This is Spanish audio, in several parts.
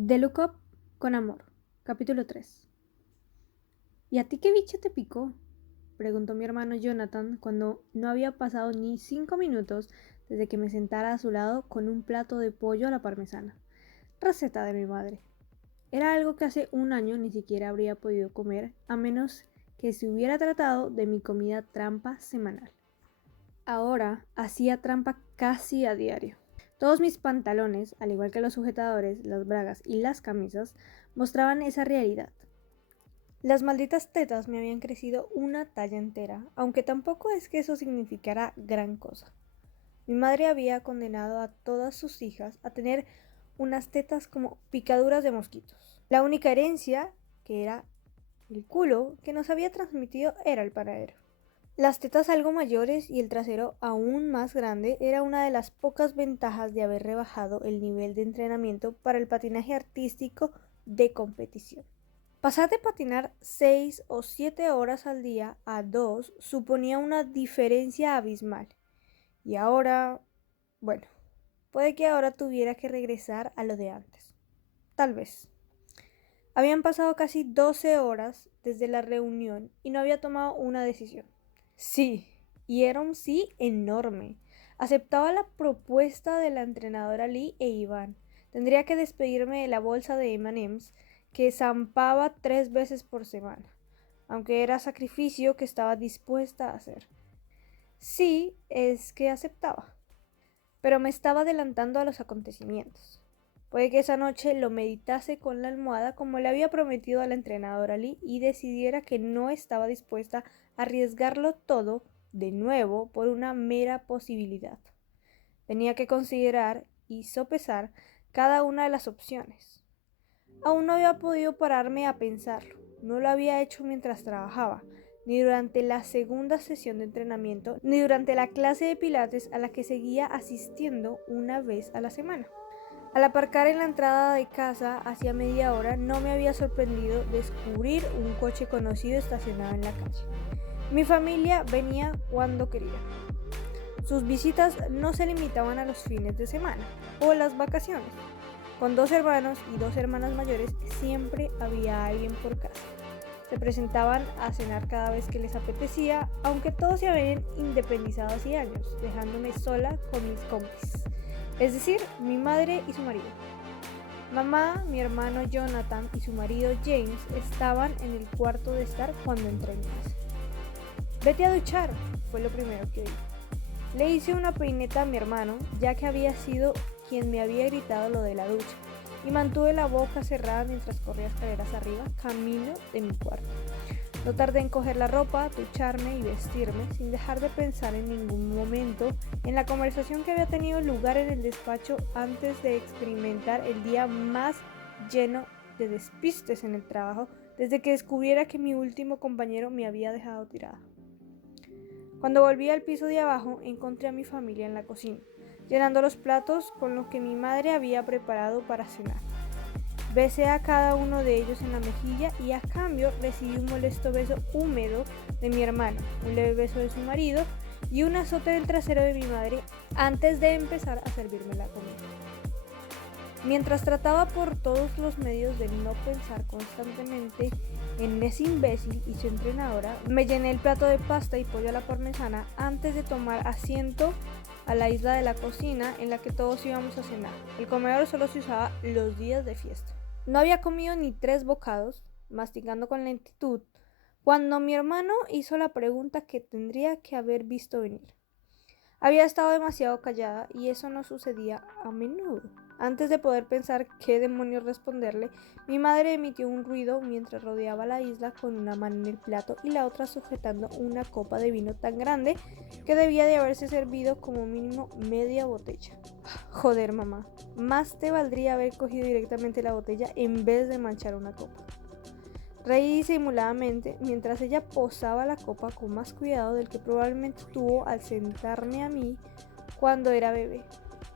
The Look Up con Amor, capítulo 3. ¿Y a ti qué bicho te picó?, preguntó mi hermano Jonathan cuando no había pasado ni 5 minutos desde que me sentara a su lado con un plato de pollo a la parmesana, receta de mi madre. Era algo que hace un año ni siquiera habría podido comer, a menos que se hubiera tratado de mi comida trampa semanal. Ahora hacía trampa casi a diario. Todos mis pantalones, al igual que los sujetadores, las bragas y las camisas, mostraban esa realidad. Las malditas tetas me habían crecido una talla entera, aunque tampoco es que eso significara gran cosa. Mi madre había condenado a todas sus hijas a tener unas tetas como picaduras de mosquitos. La única herencia, que era el culo, que nos había transmitido era el panadero. Las tetas algo mayores y el trasero aún más grande era una de las pocas ventajas de haber rebajado el nivel de entrenamiento para el patinaje artístico de competición. Pasar de patinar 6 o 7 horas al día a 2 suponía una diferencia abismal. Y ahora, bueno, puede que ahora tuviera que regresar a lo de antes. Tal vez. Habían pasado casi 12 horas desde la reunión y no había tomado una decisión. Sí, y era un sí enorme. Aceptaba la propuesta de la entrenadora Lee e Iván. Tendría que despedirme de la bolsa de M&M's que zampaba 3 veces por semana, aunque era sacrificio que estaba dispuesta a hacer. Sí, es que aceptaba, pero me estaba adelantando a los acontecimientos. Puede que esa noche lo meditase con la almohada como le había prometido a la entrenadora Lee y decidiera que no estaba dispuesta a arriesgarlo todo de nuevo por una mera posibilidad. Tenía que considerar y sopesar cada una de las opciones. Aún no había podido pararme a pensarlo. No lo había hecho mientras trabajaba, ni durante la segunda sesión de entrenamiento, ni durante la clase de pilates a la que seguía asistiendo una vez a la semana. Al aparcar en la entrada de casa hacía media hora, no me había sorprendido descubrir un coche conocido estacionado en la calle. Mi familia venía cuando quería. Sus visitas no se limitaban a los fines de semana o las vacaciones. Con 2 hermanos y 2 hermanas mayores siempre había alguien por casa. Se presentaban a cenar cada vez que les apetecía, aunque todos se habían independizado hace años, dejándome sola con mis compis. Es decir, mi madre y su marido. Mamá, mi hermano Jonathan y su marido James estaban en el cuarto de estar cuando entré en casa. Vete a duchar, fue lo primero que vi. Le hice una peineta a mi hermano, ya que había sido quien me había gritado lo de la ducha, y mantuve la boca cerrada mientras corría escaleras arriba, camino de mi cuarto. No tardé en coger la ropa, ducharme y vestirme, sin dejar de pensar en ningún momento en la conversación que había tenido lugar en el despacho antes de experimentar el día más lleno de despistes en el trabajo desde que descubriera que mi último compañero me había dejado tirada. Cuando volví al piso de abajo, encontré a mi familia en la cocina, llenando los platos con lo que mi madre había preparado para cenar. Besé a cada uno de ellos en la mejilla y a cambio recibí un molesto beso húmedo de mi hermano, un leve beso de su marido y un azote del trasero de mi madre antes de empezar a servirme la comida. Mientras trataba por todos los medios de no pensar constantemente en ese imbécil y su entrenadora, me llené el plato de pasta y pollo a la parmesana antes de tomar asiento a la isla de la cocina en la que todos íbamos a cenar. El comedor solo se usaba los días de fiesta. No había comido ni 3 bocados, masticando con lentitud, cuando mi hermano hizo la pregunta que tendría que haber visto venir. Había estado demasiado callada y eso no sucedía a menudo. Antes de poder pensar qué demonios responderle, mi madre emitió un ruido mientras rodeaba la isla con una mano en el plato y la otra sujetando una copa de vino tan grande que debía de haberse servido como mínimo media botella. Joder, mamá, más te valdría haber cogido directamente la botella en vez de manchar una copa. Reí disimuladamente mientras ella posaba la copa con más cuidado del que probablemente tuvo al sentarme a mí cuando era bebé.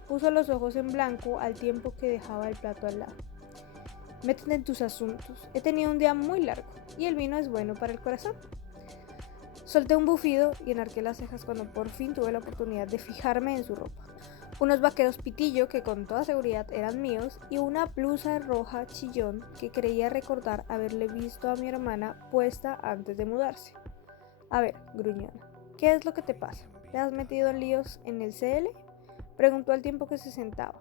Puso los ojos en blanco al tiempo que dejaba el plato al lado. Métete en tus asuntos. He tenido un día muy largo y el vino es bueno para el corazón. Solté un bufido y enarqué las cejas cuando por fin tuve la oportunidad de fijarme en su ropa. unos vaqueros pitillo que con toda seguridad eran míos y una blusa roja chillón que creía recordar haberle visto a mi hermana puesta antes de mudarse. A ver, gruñona, ¿qué es lo que te pasa? ¿Te has metido en líos en el CL? Preguntó al tiempo que se sentaba,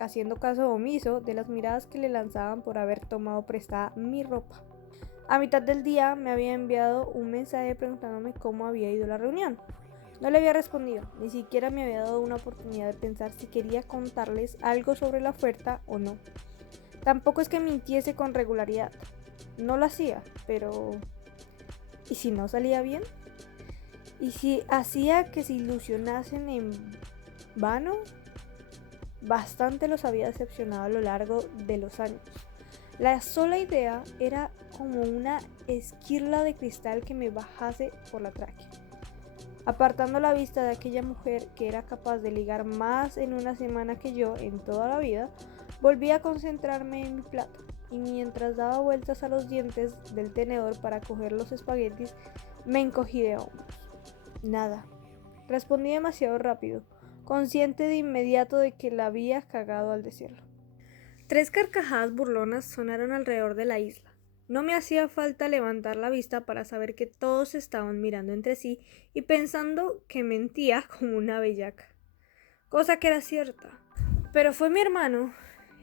haciendo caso omiso de las miradas que le lanzaban por haber tomado prestada mi ropa. A mitad del día me había enviado un mensaje preguntándome cómo había ido la reunión. No le había respondido, ni siquiera me había dado una oportunidad de pensar si quería contarles algo sobre la oferta o no. Tampoco es que mintiese con regularidad, no lo hacía, pero ¿y si no salía bien? ¿Y si hacía que se ilusionasen en vano? Bastante los había decepcionado a lo largo de los años. La sola idea era como una esquirla de cristal que me bajase por la tráquea. Apartando la vista de aquella mujer que era capaz de ligar más en una semana que yo en toda la vida, volví a concentrarme en mi plato y mientras daba vueltas a los dientes del tenedor para coger los espaguetis, me encogí de hombros. Nada. Respondí demasiado rápido, consciente de inmediato de que la había cagado al decirlo. 3 carcajadas burlonas sonaron alrededor de la isla. No me hacía falta levantar la vista para saber que todos estaban mirando entre sí y pensando que mentía como una bellaca. Cosa que era cierta. Pero fue mi hermano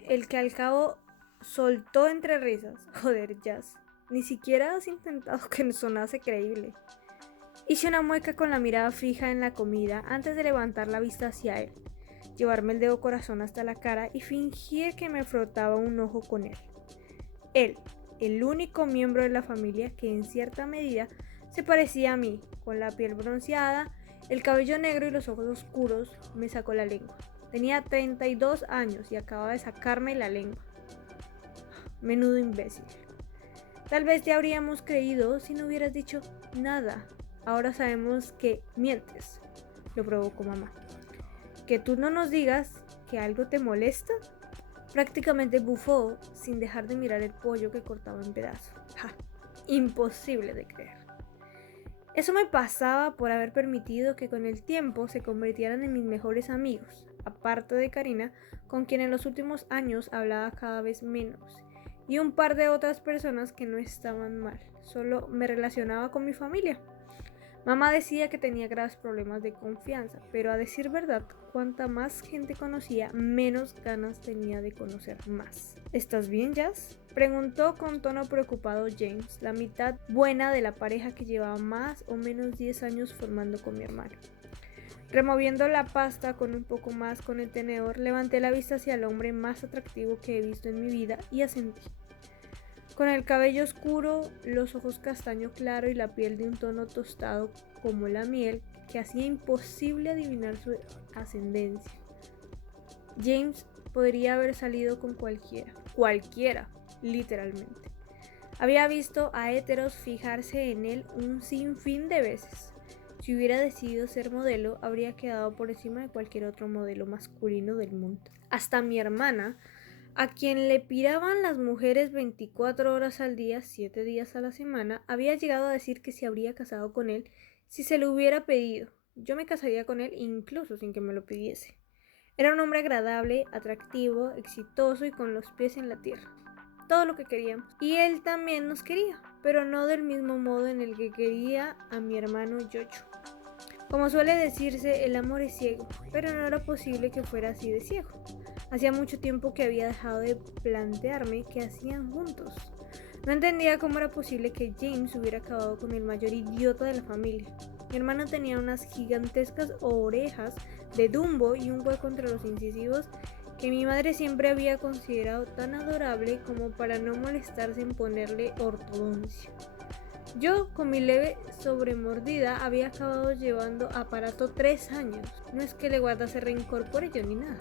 el que al cabo soltó entre risas. Joder, Jazz. Ni siquiera has intentado que sonase creíble. Hice una mueca con la mirada fija en la comida antes de levantar la vista hacia él, llevarme el dedo corazón hasta la cara y fingí que me frotaba un ojo con él. Él, el único miembro de la familia que en cierta medida se parecía a mí, con la piel bronceada, el cabello negro y los ojos oscuros, me sacó la lengua. Tenía 32 años y acababa de sacarme la lengua. Menudo imbécil. Tal vez te habríamos creído si no hubieras dicho nada. Ahora sabemos que mientes, lo provocó mamá. ¿Que tú no nos digas que algo te molesta? Prácticamente bufó sin dejar de mirar el pollo que cortaba en pedazos. ¡Ja! Imposible de creer. Eso me pasaba por haber permitido que con el tiempo se convirtieran en mis mejores amigos, aparte de Karina, con quien en los últimos años hablaba cada vez menos, y un par de otras personas que no estaban mal, solo me relacionaba con mi familia. Mamá decía que tenía graves problemas de confianza, pero a decir verdad, cuanta más gente conocía, menos ganas tenía de conocer más. ¿Estás bien, Jazz?, preguntó con tono preocupado James, la mitad buena de la pareja que llevaba más o menos 10 años formando con mi hermano. Removiendo la pasta con un poco más con el tenedor, levanté la vista hacia el hombre más atractivo que he visto en mi vida y asentí. Con el cabello oscuro, los ojos castaño claro y la piel de un tono tostado como la miel que hacía imposible adivinar su ascendencia. James podría haber salido con cualquiera, literalmente. Había visto a héteros fijarse en él un sinfín de veces. Si hubiera decidido ser modelo, habría quedado por encima de cualquier otro modelo masculino del mundo. Hasta mi hermana, a quien le piraban las mujeres 24 horas al día, 7 días a la semana, había llegado a decir que se habría casado con él si se lo hubiera pedido. Yo me casaría con él incluso sin que me lo pidiese. Era un hombre agradable, atractivo, exitoso y con los pies en la tierra. Todo lo que queríamos. Y él también nos quería, pero no del mismo modo en el que quería a mi hermano Yocho. Como suele decirse, el amor es ciego, pero no era posible que fuera así de ciego. Hacía mucho tiempo que había dejado de plantearme qué hacían juntos. No entendía cómo era posible que James hubiera acabado con el mayor idiota de la familia. Mi hermano tenía unas gigantescas orejas de Dumbo y un hueco entre los incisivos que mi madre siempre había considerado tan adorable como para no molestarse en ponerle ortodoncia. Yo, con mi leve sobremordida, había acabado llevando aparato 3 años. No es que le guardase rencor por ello ni nada.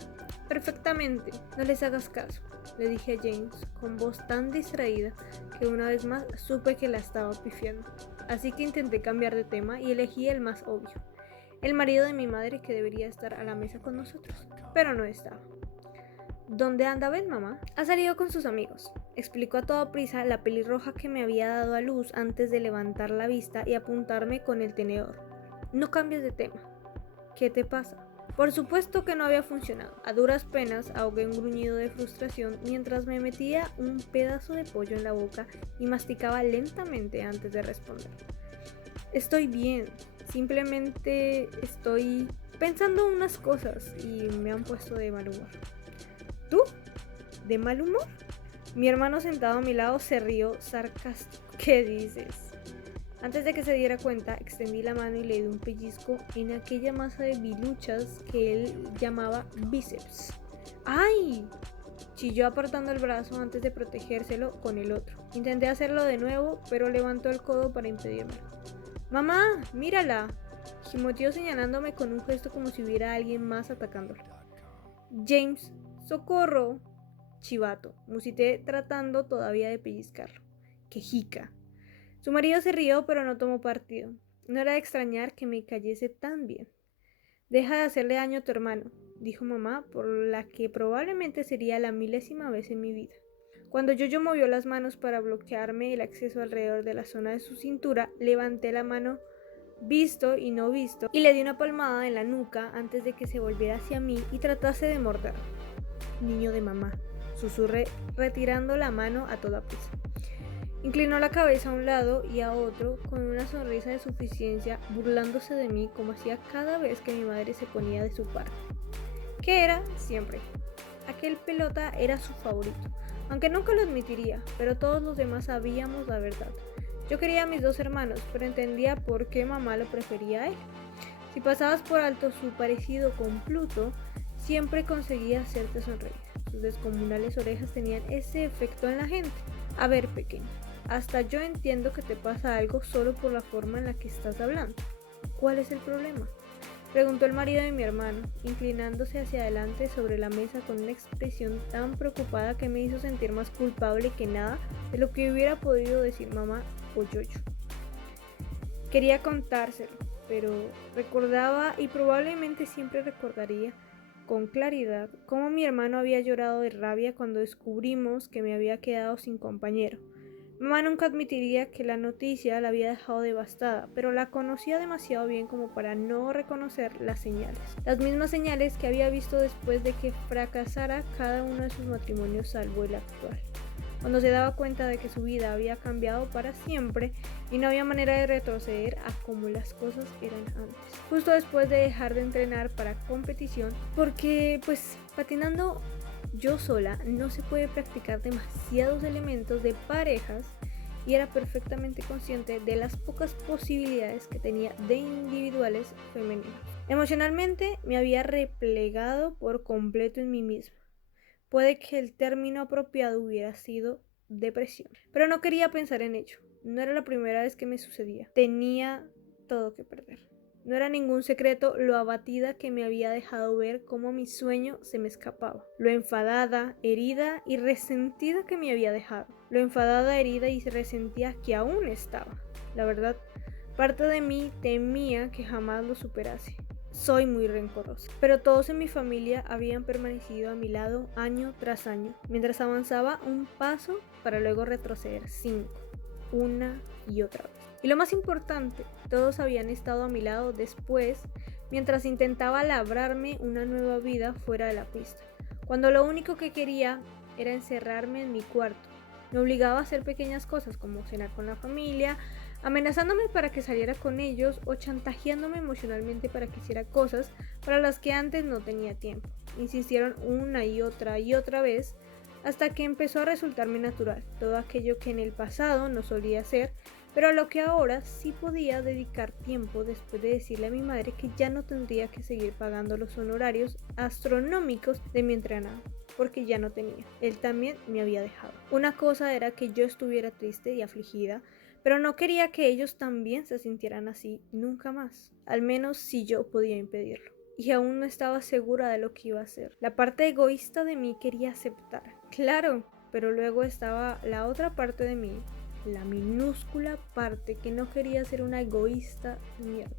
Perfectamente, no les hagas caso, le dije a James, con voz tan distraída que una vez más supe que la estaba pifiando. Así que intenté cambiar de tema y elegí el más obvio, el marido de mi madre que debería estar a la mesa con nosotros, pero no estaba. ¿Dónde anda Ben, mamá? Ha salido con sus amigos, explicó a toda prisa la pelirroja que me había dado a luz antes de levantar la vista y apuntarme con el tenedor. No cambies de tema. ¿Qué te pasa? Por supuesto que no había funcionado. A duras penas ahogué un gruñido de frustración mientras me metía un pedazo de pollo en la boca y masticaba lentamente antes de responder. Estoy bien, simplemente estoy pensando unas cosas y me han puesto de mal humor. ¿Tú? ¿De mal humor? Mi hermano sentado a mi lado se rió sarcástico. ¿Qué dices? Antes de que se diera cuenta, extendí la mano y le di un pellizco en aquella masa de biluchas que él llamaba bíceps. ¡Ay! Chilló apartando el brazo antes de protegérselo con el otro. Intenté hacerlo de nuevo, pero levantó el codo para impedírmelo. ¡Mamá! ¡Mírala! Gimoteó señalándome con un gesto como si hubiera alguien más atacándola. James, ¡socorro! Chivato, musité tratando todavía de pellizcarlo. ¡Quejica! Su marido se rió, pero no tomó partido. No era de extrañar que me cayese tan bien. Deja de hacerle daño a tu hermano, dijo mamá, por la que probablemente sería la 1000ª vez en mi vida. Cuando Yoyo movió las manos para bloquearme el acceso alrededor de la zona de su cintura, levanté la mano visto y no visto y le di una palmada en la nuca antes de que se volviera hacia mí y tratase de morder. Niño de mamá, susurré retirando la mano a toda prisa. Inclinó la cabeza a un lado y a otro con una sonrisa de suficiencia, burlándose de mí como hacía cada vez que mi madre se ponía de su parte. ¿Qué era? Siempre. Aquel pelota era su favorito, aunque nunca lo admitiría, pero todos los demás sabíamos la verdad. Yo quería a mis 2 hermanos, pero entendía por qué mamá lo prefería a él. Si pasabas por alto su parecido con Pluto, siempre conseguía hacerte sonreír. Sus descomunales orejas tenían ese efecto en la gente. A ver, pequeña, hasta yo entiendo que te pasa algo solo por la forma en la que estás hablando. ¿Cuál es el problema?, preguntó el marido de mi hermano, inclinándose hacia adelante sobre la mesa con una expresión tan preocupada que me hizo sentir más culpable que nada de lo que hubiera podido decir mamá o Yoyo. Quería contárselo, pero recordaba y probablemente siempre recordaría con claridad cómo mi hermano había llorado de rabia cuando descubrimos que me había quedado sin compañero. Mamá nunca admitiría que la noticia la había dejado devastada, pero la conocía demasiado bien como para no reconocer las señales. Las mismas señales que había visto después de que fracasara cada uno de sus matrimonios salvo el actual. Cuando se daba cuenta de que su vida había cambiado para siempre y no había manera de retroceder a como las cosas eran antes. Justo después de dejar de entrenar para competición, porque patinando yo sola no se puede practicar demasiados elementos de parejas y era perfectamente consciente de las pocas posibilidades que tenía de individuales femeninos. Emocionalmente me había replegado por completo en mí misma. Puede que el término apropiado hubiera sido depresión, pero no quería pensar en ello. No era la primera vez que me sucedía. Tenía todo que perder. No era ningún secreto lo abatida que me había dejado ver cómo mi sueño se me escapaba. Lo enfadada, herida y resentida que me había dejado. Lo enfadada, herida y resentida que aún estaba. La verdad, parte de mí temía que jamás lo superase. Soy muy rencorosa, pero todos en mi familia habían permanecido a mi lado año tras año, mientras avanzaba un paso para luego retroceder 5, una y otra vez. Y lo más importante, todos habían estado a mi lado después, mientras intentaba labrarme una nueva vida fuera de la pista, cuando lo único que quería era encerrarme en mi cuarto. Me obligaba a hacer pequeñas cosas como cenar con la familia, amenazándome para que saliera con ellos o chantajeándome emocionalmente para que hiciera cosas para las que antes no tenía tiempo. Insistieron una y otra vez hasta que empezó a resultarme natural, todo aquello que en el pasado no solía hacer, pero a lo que ahora sí podía dedicar tiempo después de decirle a mi madre que ya no tendría que seguir pagando los honorarios astronómicos de mi entrenador, porque ya no tenía. Él también me había dejado. Una cosa era que yo estuviera triste y afligida, pero no quería que ellos también se sintieran así nunca más, al menos si yo podía impedirlo. Y aún no estaba segura de lo que iba a hacer. La parte egoísta de mí quería aceptar, claro, pero luego estaba la otra parte de mí, la minúscula parte que no quería ser una egoísta mierda,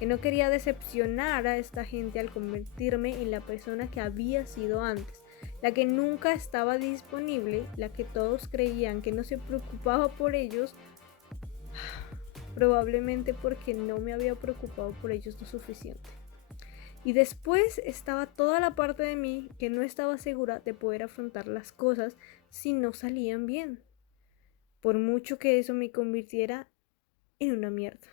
que no quería decepcionar a esta gente al convertirme en la persona que había sido antes, la que nunca estaba disponible, la que todos creían que no se preocupaba por ellos, probablemente porque no me había preocupado por ellos lo suficiente. Y después estaba toda la parte de mí que no estaba segura de poder afrontar las cosas si no salían bien, por mucho que eso me convirtiera en una mierda.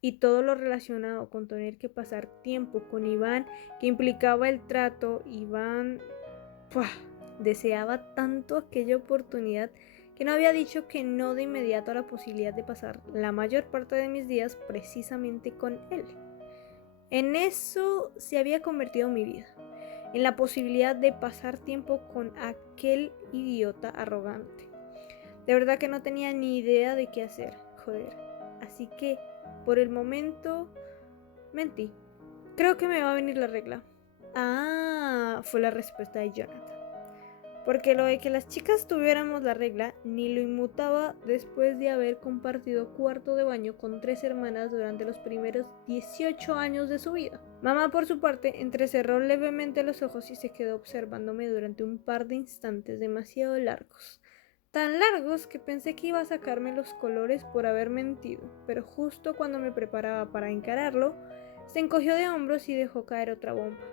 Y todo lo relacionado con tener que pasar tiempo con Iván, que implicaba el trato. Iván deseaba tanto aquella oportunidad que no había dicho que no de inmediato a la posibilidad de pasar la mayor parte de mis días precisamente con él. En eso se había convertido mi vida, en la posibilidad de pasar tiempo con aquel idiota arrogante. De verdad que no tenía ni idea de qué hacer, joder. Así que, por el momento, mentí. Creo que me va a venir la regla. Ah, fue la respuesta de Jonathan. Porque lo de que las chicas tuviéramos la regla ni lo inmutaba después de haber compartido cuarto de baño con 3 hermanas durante los primeros 18 años de su vida. Mamá, por su parte, entrecerró levemente los ojos y se quedó observándome durante un par de instantes demasiado largos. Tan largos que pensé que iba a sacarme los colores por haber mentido, pero justo cuando me preparaba para encararlo, se encogió de hombros y dejó caer otra bomba.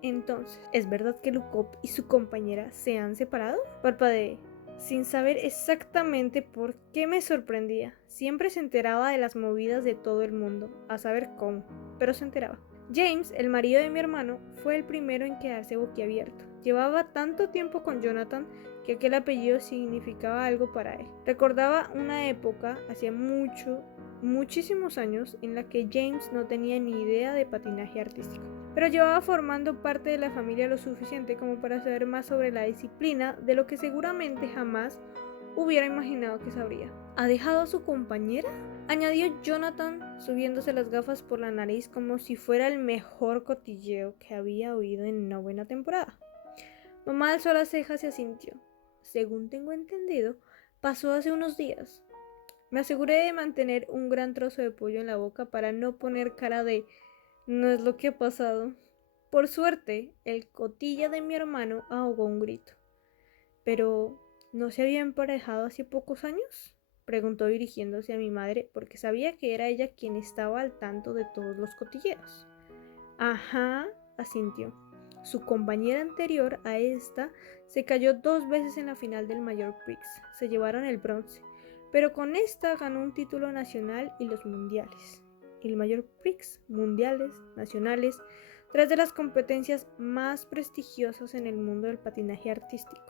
Entonces, ¿es verdad que Lukov y su compañera se han separado? Parpadeé, sin saber exactamente por qué me sorprendía. Siempre se enteraba de las movidas de todo el mundo, a saber cómo, pero se enteraba. James, el marido de mi hermano, fue el primero en quedarse boquiabierto. Llevaba tanto tiempo con Jonathan que aquel apellido significaba algo para él. Recordaba una época, hacía muchísimos años, en la que James no tenía ni idea de patinaje artístico, pero llevaba formando parte de la familia lo suficiente como para saber más sobre la disciplina de lo que seguramente jamás hubiera imaginado que sabría. ¿Ha dejado a su compañera?, añadió Jonathan, subiéndose las gafas por la nariz como si fuera el mejor cotilleo que había oído en una buena temporada. Mamá alzó las cejas y asintió. Según tengo entendido, pasó hace unos días. Me aseguré de mantener un gran trozo de pollo en la boca para no poner cara de no es lo que ha pasado. Por suerte, el cotilla de mi hermano ahogó un grito. ¿Pero no se había emparejado hace pocos años?, preguntó dirigiéndose a mi madre, porque sabía que era ella quien estaba al tanto de todos los cotilleos. Ajá, asintió. Su compañera anterior a esta se cayó 2 veces en la final del Major Prix. Se llevaron el bronce, pero con esta ganó un título nacional y los mundiales. El Major Prix, mundiales, nacionales, 3 de las competencias más prestigiosas en el mundo del patinaje artístico.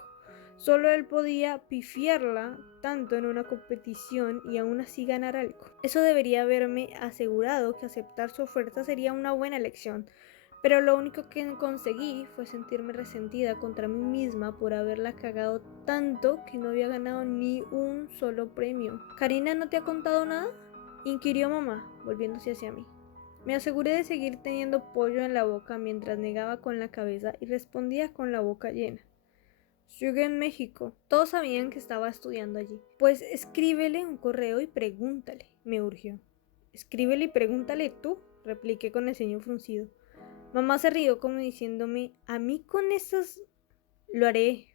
Solo él podía pifiarla tanto en una competición y aún así ganar algo. Eso debería haberme asegurado que aceptar su oferta sería una buena elección, pero lo único que conseguí fue sentirme resentida contra mí misma por haberla cagado tanto que no había ganado ni un solo premio. ¿Karina no te ha contado nada?, inquirió mamá, volviéndose hacia mí. Me aseguré de seguir teniendo pollo en la boca mientras negaba con la cabeza y respondía con la boca llena. Sigue en México. Todos sabían que estaba estudiando allí. Pues escríbele un correo y pregúntale, me urgió. Escríbele y pregúntale tú, repliqué con el ceño fruncido. Mamá se rió como diciéndome, ¿a mí con esas? Lo haré.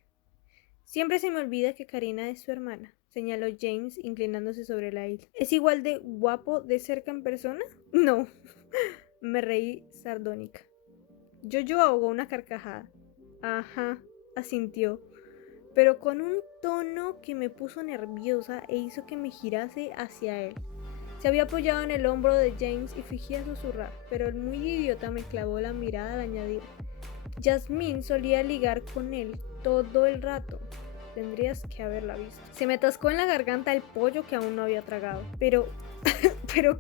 Siempre se me olvida que Karina es su hermana, señaló James inclinándose sobre la isla. ¿Es igual de guapo de cerca en persona? No. Me reí sardónica. Yo ahogó una carcajada. Ajá, asintió, pero con un tono que me puso nerviosa e hizo que me girase hacia él. Se había apoyado en el hombro de James y fingía susurrar, pero el muy idiota me clavó la mirada al añadir: Jasmine solía ligar con él todo el rato. Tendrías que haberla visto. Se me atascó en la garganta el pollo que aún no había tragado. ¿Pero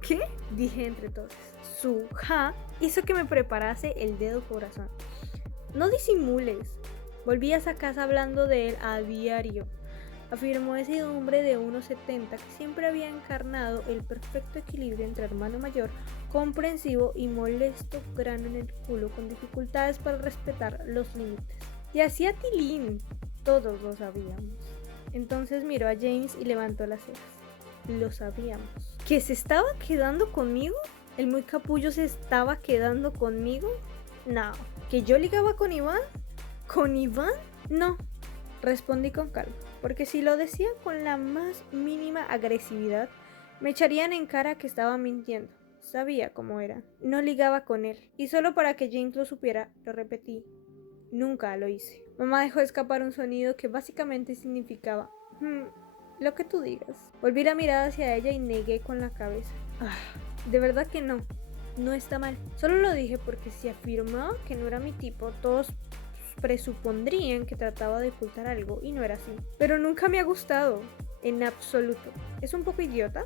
qué?, dije entre todos. Su ja hizo que me preparase el dedo corazón. No disimules. Volvías a casa hablando de él a diario, afirmó ese hombre de 1,70 que siempre había encarnado el perfecto equilibrio entre hermano mayor, comprensivo y molesto grano en el culo con dificultades para respetar los límites. Y hacía tilín, todos lo sabíamos. Entonces miró a James y levantó las cejas. Lo sabíamos. ¿Que se estaba quedando conmigo? ¿El muy capullo se estaba quedando conmigo? No. ¿Que yo ligaba con Iván? ¿Con Iván? No, respondí con calma, porque si lo decía con la más mínima agresividad, me echarían en cara que estaba mintiendo. sabía cómo era. No ligaba con él. Y solo para que James lo supiera, lo repetí. Nunca lo hice. Mamá dejó escapar un sonido que básicamente significaba lo que tú digas. Volví la mirada hacia ella y negué con la cabeza. De verdad que no. No está mal. Solo lo dije porque si afirmaba que no era mi tipo, todos presupondrían que trataba de ocultar algo y no era así. Pero nunca me ha gustado. En absoluto. Es un poco idiota,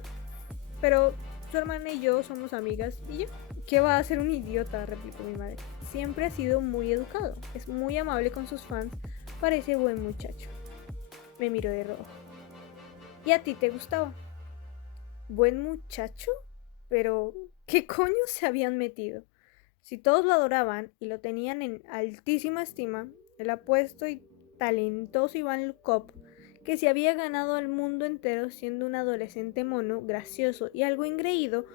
pero su hermana y yo somos amigas y ya. ¿Qué va a ser un idiota?, replicó mi madre. Siempre ha sido muy educado. Es muy amable con sus fans. Parece buen muchacho. Me miró de rojo. ¿Y a ti te gustaba? ¿Buen muchacho? Pero, ¿qué coño se habían metido? Si todos lo adoraban y lo tenían en altísima estima, el apuesto y talentoso Iván Lukov, que se había ganado al mundo entero siendo un adolescente mono, gracioso y algo engreído,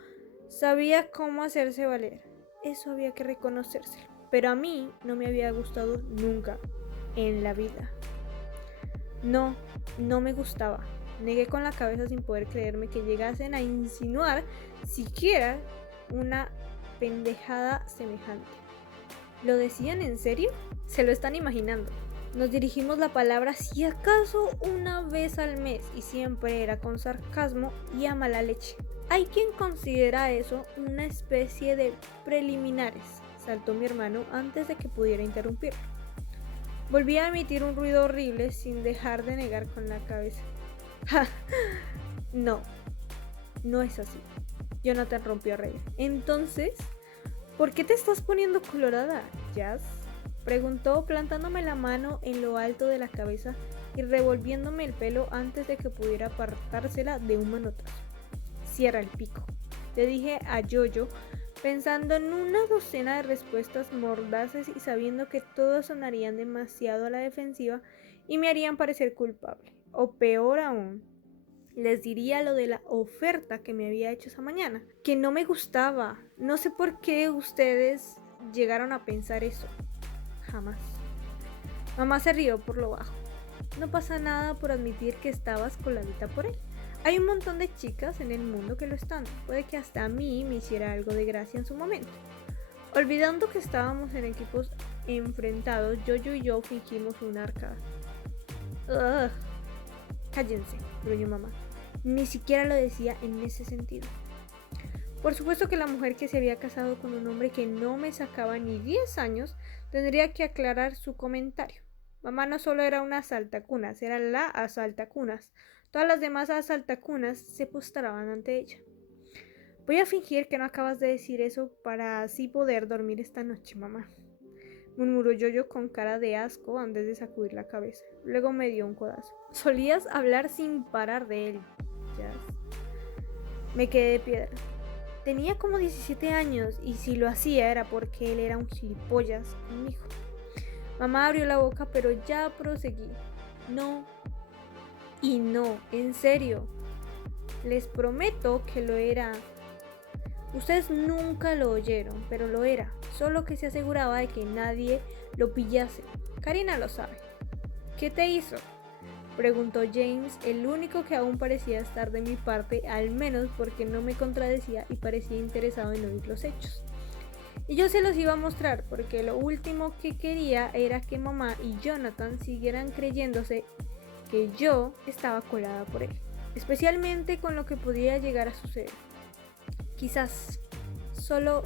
sabía cómo hacerse valer. Eso había que reconocérselo. Pero a mí no me había gustado nunca en la vida. No me gustaba. Negué con la cabeza sin poder creerme que llegasen a insinuar siquiera una pendejada semejante. ¿Lo decían en serio? Se lo están imaginando. Nos dirigimos la palabra si acaso una vez al mes y siempre era con sarcasmo y a mala leche. Hay quien considera eso una especie de preliminares, saltó mi hermano antes de que pudiera interrumpirlo. Volví a emitir un ruido horrible sin dejar de negar con la cabeza. ¡Ja! No es así. Jonathan rompió a reír. Entonces, ¿por qué te estás poniendo colorada, Jazz? Preguntó plantándome la mano en lo alto de la cabeza y revolviéndome el pelo antes de que pudiera apartársela de un manotazo. Cierra el pico, le dije a Yoyo, pensando en una docena de respuestas mordaces y sabiendo que todas sonarían demasiado a la defensiva y me harían parecer culpable. O peor aún, les diría lo de la oferta que me había hecho esa mañana, que no me gustaba. No sé por qué ustedes llegaron a pensar eso. Jamás. Mamá se rió por lo bajo. No pasa nada por admitir que estabas coladita por él. Hay un montón de chicas en el mundo que lo están. Puede que hasta a mí me hiciera algo de gracia en su momento. Olvidando que estábamos en equipos enfrentados, Yoyo y yo fingimos una arcada. ¡Ugh! Cállense, gruñó mamá. Ni siquiera lo decía en ese sentido. Por supuesto que la mujer que se había casado con un hombre que no me sacaba ni 10 años tendría que aclarar su comentario. Mamá no solo era una asaltacunas, era la asaltacunas. Todas las demás asaltacunas se postraban ante ella. Voy a fingir que no acabas de decir eso para así poder dormir esta noche, mamá, murmuró Yoyo con cara de asco antes de sacudir la cabeza. Luego me dio un codazo. Solías hablar sin parar de él, Jazz. Me quedé de piedra. Tenía como 17 años y si lo hacía era porque él era un gilipollas, un hijo. Mamá abrió la boca pero ya proseguí. No, en serio. Les prometo que lo era. Ustedes nunca lo oyeron, pero lo era. Solo que se aseguraba de que nadie lo pillase. Karina lo sabe. ¿Qué te hizo?, preguntó James, el único que aún parecía estar de mi parte, al menos porque no me contradecía y parecía interesado en oír los hechos. Y yo se los iba a mostrar, porque lo último que quería era que mamá y Jonathan siguieran creyéndose que yo estaba colada por él, especialmente con lo que podía llegar a suceder. Quizás, solo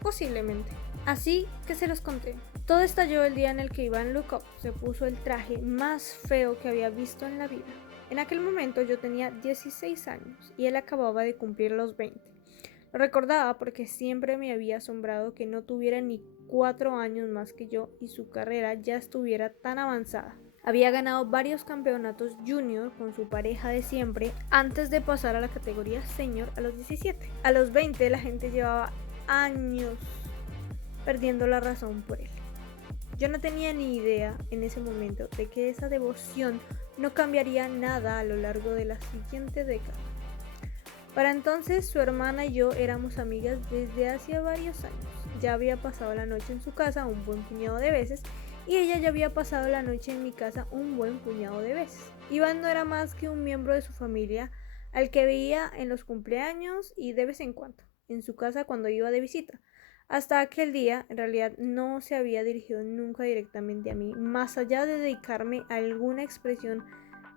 posiblemente. Así que se los conté. Todo estalló el día en el que Iván Lukov se puso el traje más feo que había visto en la vida. En aquel momento yo tenía 16 años y él acababa de cumplir los 20. Lo recordaba porque siempre me había asombrado que no tuviera ni 4 años más que yo y su carrera ya estuviera tan avanzada. Había ganado varios campeonatos junior con su pareja de siempre antes de pasar a la categoría senior a los 17. A los 20 la gente llevaba años perdiendo la razón por él. Yo no tenía ni idea en ese momento de que esa devoción no cambiaría nada a lo largo de la siguiente década. Para entonces su hermana y yo éramos amigas desde hacía varios años. Ya había pasado la noche en su casa un buen puñado de veces y ella ya había pasado la noche en mi casa un buen puñado de veces. Iván no era más que un miembro de su familia al que veía en los cumpleaños y de vez en cuando. en su casa cuando iba de visita. Hasta aquel día, en realidad, no se había dirigido nunca directamente a mí, más allá de dedicarme a alguna expresión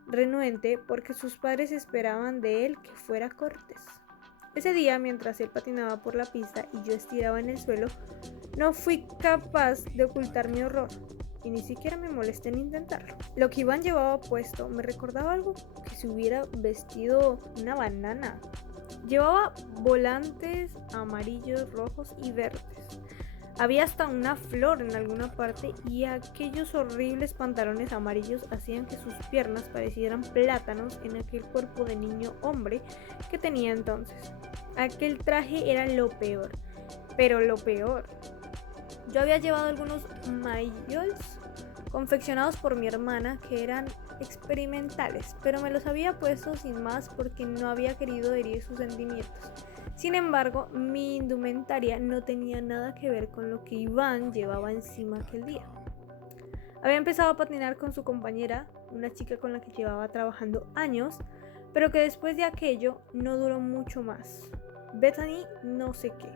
renuente porque sus padres esperaban de él que fuera cortés. Ese día, mientras él patinaba por la pista y yo estiraba en el suelo, no fui capaz de ocultar mi horror y ni siquiera me molesté en intentarlo. Lo que Iván llevaba puesto me recordaba algo que se hubiera vestido una banana. Llevaba volantes amarillos, rojos y verdes. Había hasta una flor en alguna parte y aquellos horribles pantalones amarillos hacían que sus piernas parecieran plátanos en aquel cuerpo de niño hombre que tenía entonces. Aquel traje era lo peor, pero lo peor. Yo había llevado algunos maillots confeccionados por mi hermana que eran experimentales, pero me los había puesto sin más porque no había querido herir sus sentimientos. Sin embargo, mi indumentaria no tenía nada que ver con lo que Iván llevaba encima aquel día. Había empezado a patinar con su compañera, una chica con la que llevaba trabajando años, pero que después de aquello no duró mucho más. Bethany no sé qué.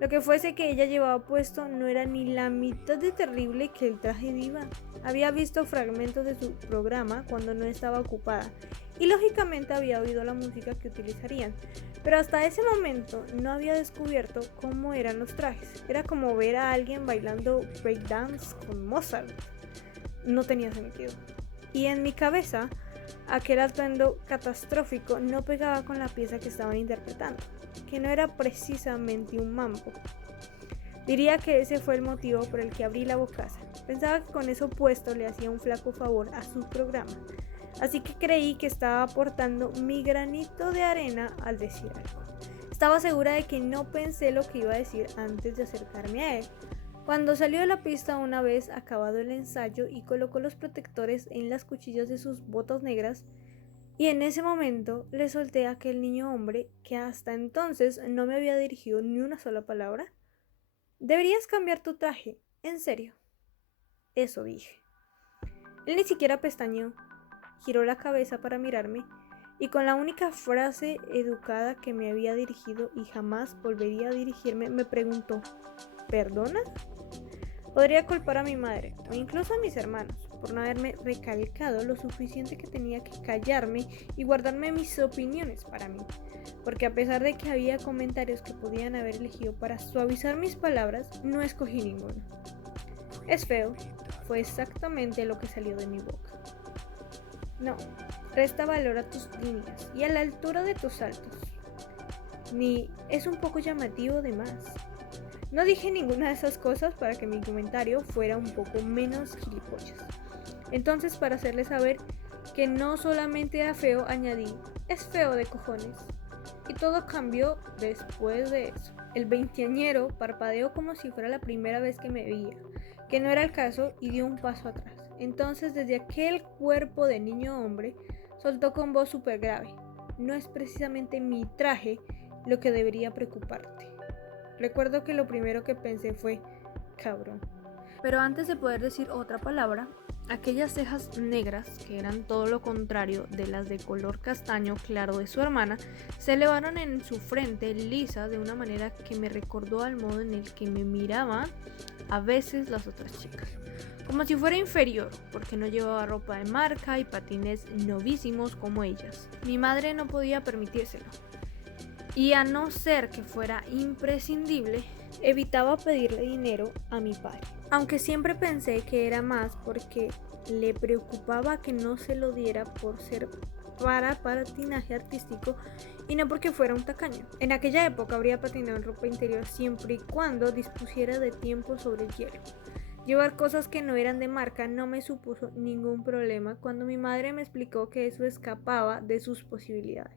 Lo que fuese que ella llevaba puesto no era ni la mitad de terrible que el traje de Iván. Había visto fragmentos de su programa cuando no estaba ocupada y lógicamente había oído la música que utilizarían, pero hasta ese momento no había descubierto cómo eran los trajes. Era como ver a alguien bailando breakdance con Mozart. No tenía sentido. Y en mi cabeza, aquel atuendo catastrófico no pegaba con la pieza que estaban interpretando, que no era precisamente un mambo. Diría que ese fue el motivo por el que abrí la bocaza. Pensaba que con eso puesto le hacía un flaco favor a su programa, así que creí que estaba aportando mi granito de arena al decir algo. Estaba segura de que no pensé lo que iba a decir antes de acercarme a él. Cuando salió de la pista una vez acabado el ensayo y colocó los protectores en las cuchillas de sus botas negras, y en ese momento le solté a aquel niño hombre que hasta entonces no me había dirigido ni una sola palabra. Deberías cambiar tu traje, en serio. Eso dije. Él ni siquiera pestañeó, giró la cabeza para mirarme y con la única frase educada que me había dirigido y jamás volvería a dirigirme, me preguntó: ¿perdona? Podría culpar a mi madre o incluso a mis hermanos por no haberme recalcado lo suficiente que tenía que callarme y guardarme mis opiniones para mí, porque a pesar de que había comentarios que podían haber elegido para suavizar mis palabras, no escogí ninguno. Es feo, fue exactamente lo que salió de mi boca. No, resta valor a tus líneas y a la altura de tus saltos. Ni es un poco llamativo de más. No dije ninguna de esas cosas para que mi comentario fuera un poco menos gilipollas. Entonces, para hacerle saber que no solamente era feo, añadí: es feo de cojones. Y todo cambió después de eso. El veinteañero parpadeó como si fuera la primera vez que me veía, que no era el caso, y dio un paso atrás. Entonces, desde aquel cuerpo de niño hombre, soltó con voz súper grave: no es precisamente mi traje lo que debería preocuparte. Recuerdo que lo primero que pensé fue: cabrón. Pero antes de poder decir otra palabra, aquellas cejas negras, que eran todo lo contrario de las de color castaño claro de su hermana, se elevaron en su frente lisa de una manera que me recordó al modo en el que me miraban a veces las otras chicas, como si fuera inferior, porque no llevaba ropa de marca y patines novísimos como ellas. Mi madre no podía permitírselo, y a no ser que fuera imprescindible, evitaba pedirle dinero a mi padre. Aunque siempre pensé que era más porque le preocupaba que no se lo diera por ser para patinaje artístico y no porque fuera un tacaño. En aquella época habría patinado en ropa interior siempre y cuando dispusiera de tiempo sobre el hielo. Llevar cosas que no eran de marca no me supuso ningún problema cuando mi madre me explicó que eso escapaba de sus posibilidades.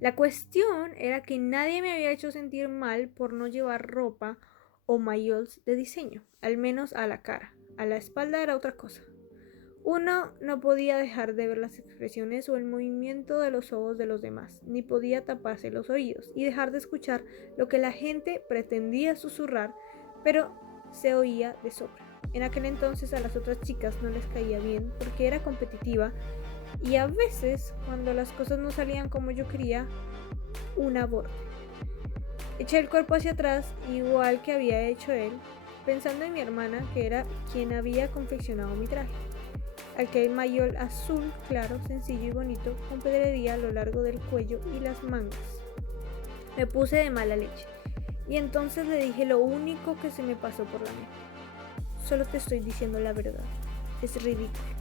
La cuestión era que nadie me había hecho sentir mal por no llevar ropa o maillots de diseño, al menos a la cara. A la espalda era otra cosa. Uno no podía dejar de ver las expresiones o el movimiento de los ojos de los demás, ni podía taparse los oídos y dejar de escuchar lo que la gente pretendía susurrar, pero se oía de sobra. En aquel entonces a las otras chicas no les caía bien porque era competitiva y a veces, cuando las cosas no salían como yo quería, un borde. Eché el cuerpo hacia atrás, igual que había hecho él, pensando en mi hermana, que era quien había confeccionado mi traje. Aquel mayol azul claro, sencillo y bonito, con pedrería a lo largo del cuello y las mangas. Me puse de mala leche, y entonces le dije lo único que se me pasó por la mente. Solo te estoy diciendo la verdad. Es ridículo.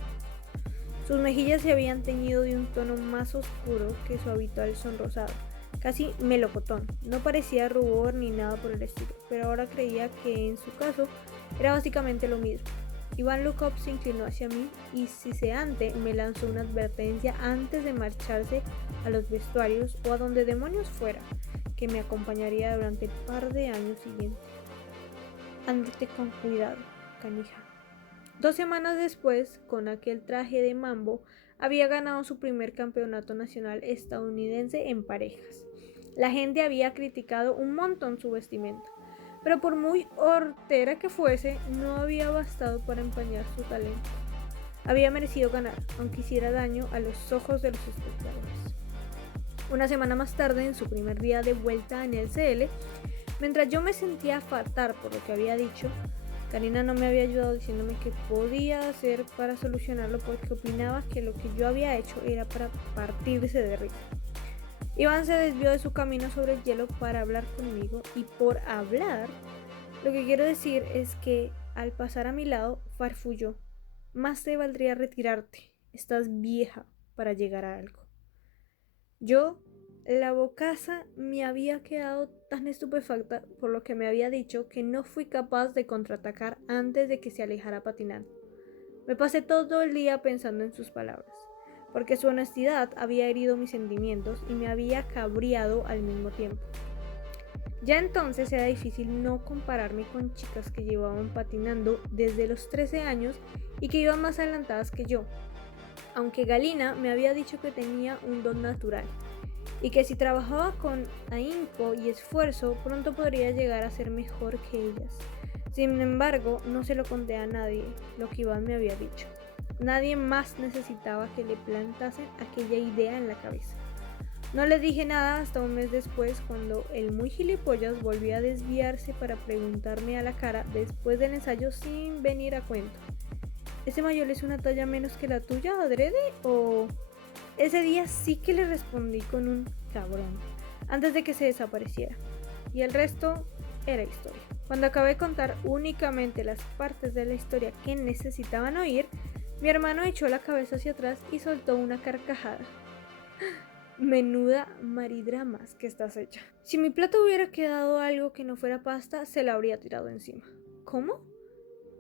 Sus mejillas se habían teñido de un tono más oscuro que su habitual sonrosado, casi melocotón. No parecía rubor ni nada por el estilo, pero ahora creía que en su caso era básicamente lo mismo. Iván Lukov se inclinó hacia mí y siseante me lanzó una advertencia antes de marcharse a los vestuarios o a donde demonios fuera, que me acompañaría durante el par de años siguientes. Ándate con cuidado, canija. 2 semanas después, con aquel traje de mambo, había ganado su primer campeonato nacional estadounidense en parejas. La gente había criticado un montón su vestimenta, pero por muy hortera que fuese, no había bastado para empañar su talento. Había merecido ganar, aunque hiciera daño a los ojos de los espectadores. Una semana más tarde, en su primer día de vuelta en el CL, mientras yo me sentía fatal por lo que había dicho, Karina no me había ayudado diciéndome qué podía hacer para solucionarlo porque opinaba que lo que yo había hecho era para partirse de risa. Iván se desvió de su camino sobre el hielo para hablar conmigo y por hablar, lo que quiero decir es que al pasar a mi lado farfulló. Más te valdría retirarte, estás vieja para llegar a algo. Yo, la bocaza, me había quedado tan estupefacta por lo que me había dicho que no fui capaz de contraatacar antes de que se alejara patinando. Me pasé todo el día pensando en sus palabras, porque su honestidad había herido mis sentimientos y me había cabreado al mismo tiempo. Ya entonces era difícil no compararme con chicas que llevaban patinando desde los 13 años y que iban más adelantadas que yo, aunque Galina me había dicho que tenía un don natural y que si trabajaba con ahínco y esfuerzo pronto podría llegar a ser mejor que ellas. Sin embargo, no se lo conté a nadie lo que Iván me había dicho. Nadie más necesitaba que le plantasen aquella idea en la cabeza. No le dije nada hasta un mes después, cuando el muy gilipollas volvió a desviarse para preguntarme a la cara después del ensayo sin venir a cuento: ¿ese mayol es una talla menos que la tuya, adrede? O... Ese día sí que le respondí con un cabrón, antes de que se desapareciera. Y el resto era historia. Cuando acabé de contar únicamente las partes de la historia que necesitaban oír, mi hermano echó la cabeza hacia atrás y soltó una carcajada. Menuda maridramas que estás hecha. Si mi plato hubiera quedado algo que no fuera pasta, se la habría tirado encima. ¿Cómo?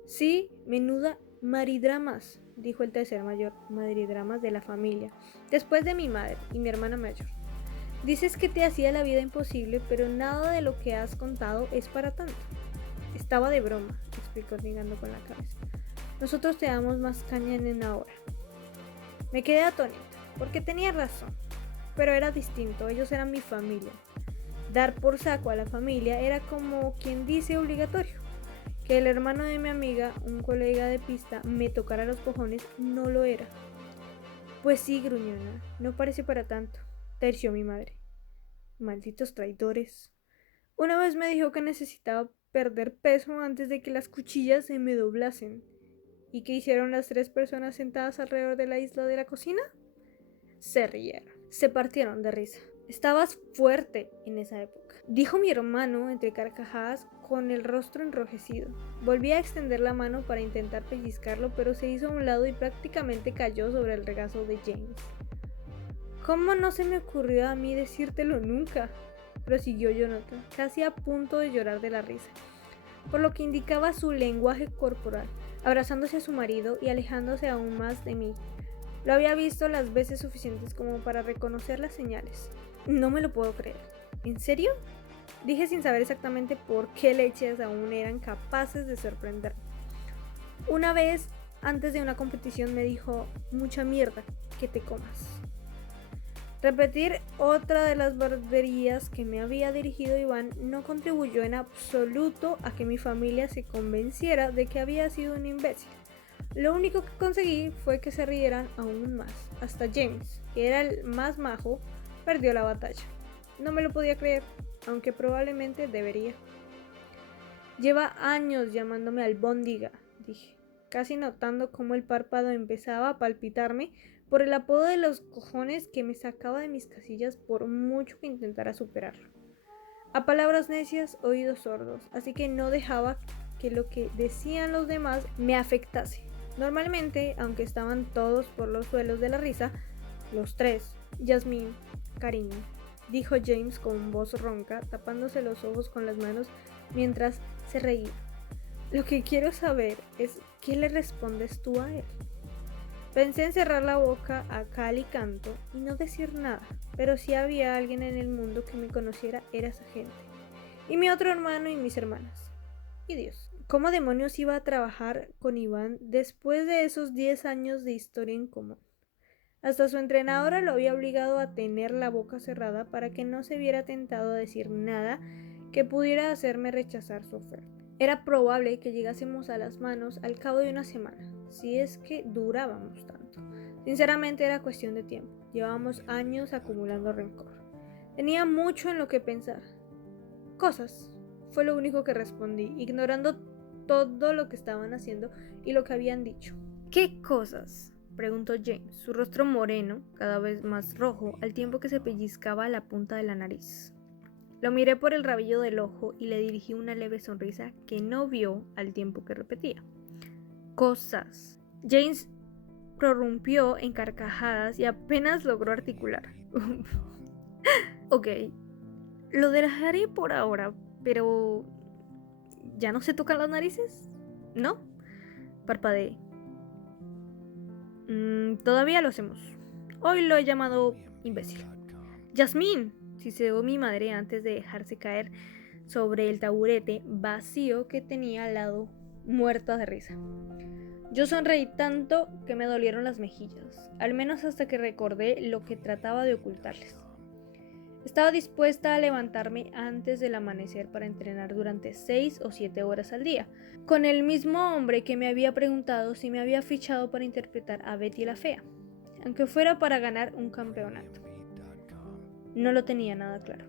Sí, menuda maridramas, dijo el tercer mayor, maridramas de la familia, después de mi madre y mi hermana mayor. Dices que te hacía la vida imposible, pero nada de lo que has contado es para tanto. Estaba de broma, explicó negando con la cabeza. Nosotros te damos más caña en ahora. Me quedé atónita, porque tenía razón, pero era distinto, ellos eran mi familia. Dar por saco a la familia era como quien dice obligatorio. Que el hermano de mi amiga, un colega de pista, me tocara los cojones no lo era. Pues sí, gruñona, no parece para tanto, terció mi madre. Malditos traidores. Una vez me dijo que necesitaba perder peso antes de que las cuchillas se me doblasen. ¿Y qué hicieron las 3 personas sentadas alrededor de la isla de la cocina? Se rieron, se partieron de risa. Estabas fuerte en esa época, dijo mi hermano entre carcajadas, con el rostro enrojecido. Volví a extender la mano para intentar pellizcarlo, pero se hizo a un lado y prácticamente cayó sobre el regazo de James. ¿Cómo no se me ocurrió a mí decírtelo nunca?, prosiguió Jonathan, casi a punto de llorar de la risa, por lo que indicaba su lenguaje corporal, abrazándose a su marido y alejándose aún más de mí. Lo había visto las veces suficientes como para reconocer las señales. No me lo puedo creer. ¿En serio? Dije sin saber exactamente por qué leches aún eran capaces de sorprenderme. Una vez, antes de una competición, me dijo: mucha mierda, que te comas. Repetir otra de las barbaridades que me había dirigido Iván no contribuyó en absoluto a que mi familia se convenciera de que había sido un imbécil. Lo único que conseguí fue que se rieran aún más. Hasta James, que era el más majo, perdió la batalla. No me lo podía creer. aunque probablemente debería. Lleva años llamándome albóndiga, dije, casi notando cómo el párpado empezaba a palpitarme por el apodo de los cojones que me sacaba de mis casillas por mucho que intentara superarlo. A palabras necias, oídos sordos, así que no dejaba que lo que decían los demás me afectase. Normalmente, aunque estaban todos por los suelos de la risa, los tres, Jasmine, cariño, dijo James con voz ronca, tapándose los ojos con las manos mientras se reía. Lo que quiero saber es ¿qué le respondes tú a él? Pensé en cerrar la boca a cal y canto y no decir nada, pero si había alguien en el mundo que me conociera era esa gente. Y mi otro hermano y mis hermanas. Y Dios, ¿cómo demonios iba a trabajar con Iván después de esos 10 años de historia en común? Hasta su entrenadora lo había obligado a tener la boca cerrada para que no se viera tentado a decir nada que pudiera hacerme rechazar su oferta. Era probable que llegásemos a las manos al cabo de una semana, si es que durábamos tanto. Sinceramente era cuestión de tiempo. Llevábamos años acumulando rencor. Tenía mucho en lo que pensar. Cosas, fue lo único que respondí, ignorando todo lo que estaban haciendo y lo que habían dicho. ¿Qué cosas?, preguntó James, su rostro moreno, cada vez más rojo, al tiempo que se pellizcaba la punta de la nariz. Lo miré por el rabillo del ojo y le dirigí una leve sonrisa que no vio al tiempo que repetía. Cosas. James prorrumpió en carcajadas y apenas logró articular. Ok, lo dejaré por ahora, pero ¿ya no se tocan las narices? ¿No? Parpadeé. Todavía lo hacemos. Hoy lo he llamado imbécil. Jasmine, siseó mi madre antes de dejarse caer sobre el taburete vacío que tenía al lado, muerta de risa. Yo sonreí tanto que me dolieron las mejillas, al menos hasta que recordé lo que trataba de ocultarles. Estaba dispuesta a levantarme antes del amanecer para entrenar durante 6 o 7 horas al día, con el mismo hombre que me había preguntado si me había fichado para interpretar a Betty la Fea, aunque fuera para ganar un campeonato. No lo tenía nada claro.